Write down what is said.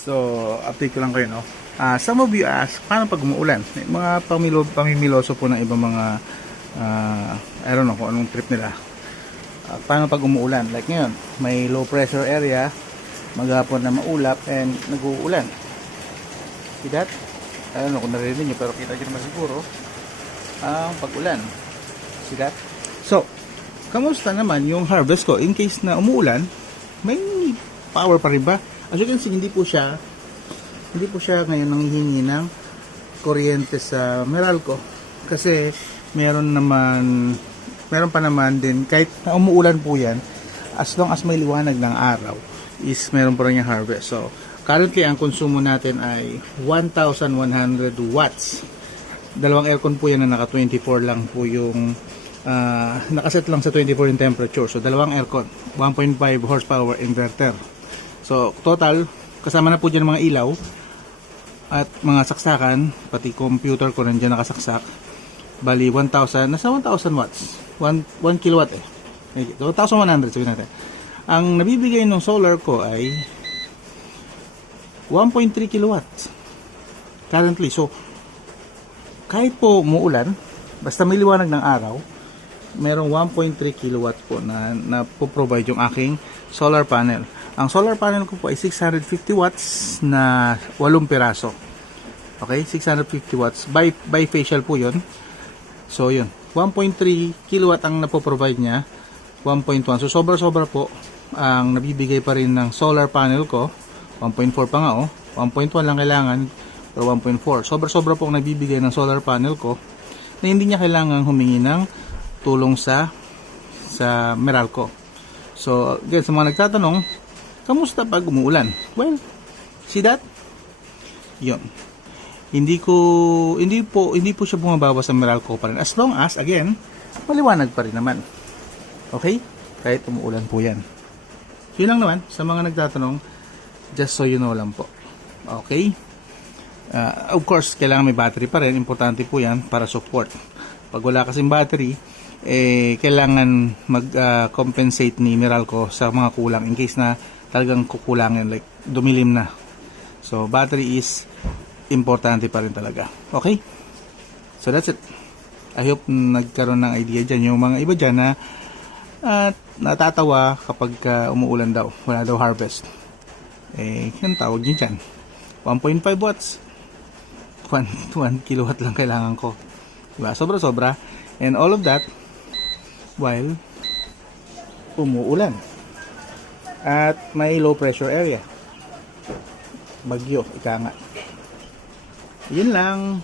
So, update ko lang kayo, no? Some of you ask, paano pag umuulan? Mga pamimiloso po ng ibang mga, I don't know kung anong trip nila. Paano pag umuulan? Like ngayon, may low pressure area, maghapon na maulap, and nag-uulan. See that? I don't know kung narinig nyo, pero kita nyo naman siguro ang pag-ulan. See that? So, kamusta naman yung harvest ko? In case na umuulan, may power pa rin ba? As you can see, hindi po siya ngayon nanghihingi ng kuryente sa Meralco kasi meron pa naman din, kahit na umuulan po yan, as long as may liwanag ng araw is meron pa rin yung harvest. So currently ang konsumo natin ay 1,100 watts. Dalawang aircon po yan na naka 24 lang po yung nakaset lang sa 24 yung temperature. So dalawang aircon, 1.5 horsepower inverter. So total, kasama na po dyan mga ilaw at mga saksakan, pati computer ko nandiyan nakasaksak. Bali 1,000, nasa 1,000 watts, 1 kilowatt 1,100 sabihin natin. Ang nabibigay ng solar ko ay 1.3 kilowatts currently. So kahit po umuulan, basta may liwanag ng araw, merong 1.3 kilowatt po na po-provide yung aking solar panel. Ang solar panel ko po ay 650 watts na 8 piraso. Okay, 650 watts. Bifacial po yun. So yun, 1.3 kilowatt ang napoprovide niya, 1.1. So sobra-sobra po ang nabibigay pa rin ng solar panel ko. 1.4 pa nga 1.1 lang kailangan, pero 1.4. Sobra-sobra po ang nabibigay ng solar panel ko na hindi niya kailangan humingi ng tulong sa Meralco. So again, sa mga nagtatanong, kamusta pag umuulan? Well, see that? Yun. Hindi po siya bumabawas sa Meralco pa rin. As long as, again, maliwanag pa rin naman. Okay? Kahit umuulan po yan. So, yun lang naman, sa mga nagtatanong, just so you know lang po. Okay? Of course, kailangan may battery pa rin. Importante po yan para support. Pag wala kasing battery, kailangan mag-compensate ni Meralco sa mga kulang in case na talagang kukulangin, like dumilim na. So battery is importante pa rin talaga. Okay? So that's it. I hope nagkaroon ng idea dyan yung mga iba dyan na natatawa kapag umuulan daw, wala daw harvest. Yung tawag nyo dyan, 1.5 watts, 1 kilowatt lang kailangan ko, diba? Sobra-sobra, and all of that while umuulan at may low pressure area, bagyo, ika nga. Yun lang.